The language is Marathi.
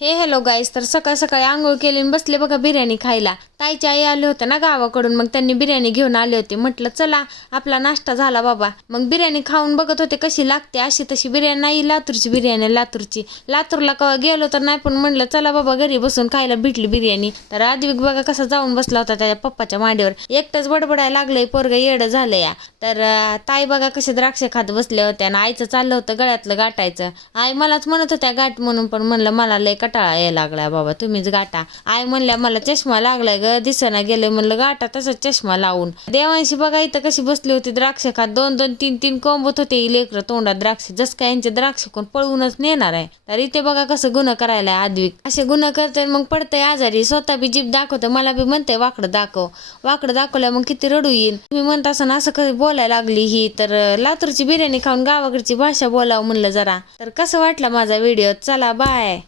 हे हॅलो गाईस, तर सकाळ सकाळी आंघोळ केली आणि बसले बघा बिर्याणी खायला. ताईची आई आले होते ना गावाकडून, मग त्यांनी बिर्याणी घेऊन आले होते. म्हटलं चला आपला नाश्ता झाला बाबा. मग बिर्याणी खाऊन बघत होते कशी लागते. अशी तशी बिर्याणी नाही, लातूरची बिर्याणी लातूरची. लातूरला कवा गेलो तर नाही, पण म्हणलं चला बाबा घरी बसून खायला भेटली बिर्याणी. तर आद्विक बघा कसा जाऊन बसला होता त्याच्या पप्पाच्या मांडीवर. एकटंच बडबडायला लागलंय, पोरगं येडं झालंय या. तर ताई बघा कसे द्राक्ष खात बसले होत्या आणि आईचं चाललं होतं गळ्यातलं गाठायचं. आई मलाच म्हणत होत्या गाठ म्हणून, पण म्हणलं मला लय कटाळा यायला लागलाय बाबा, तुम्हीच गाठा. आई म्हणल्या मला चष्मा लागलाय ग, दिसना गेले. म्हणलं गाठा तसंच चष्मा लावून. देवांशी बघा इथं कशी बसली होती द्राक्ष खात. 2-2, 3-3 कोंबत होते लेकरं तोंडात द्राक्ष. जस काय यांचे द्राक्ष कोण पळवूनच नेणार आहे. तर इथे बघा कसं गुन्हा करायलाय आद्विक. असे गुन्हा करते मग पडतंय आजारी. स्वतः बी जीभ दाखवते, मला बी म्हणते वाकडं दाखव. वाकडं दाखवल्या मग किती रडू येईल. तुम्ही म्हणता असं असं कधी बोलायला लागली ही. तर लातूरची बिर्याणी खाऊन गावाकडची भाषा बोलावं म्हणलं जरा. तर कसं वाटलं माझा व्हिडिओ. चला बाय.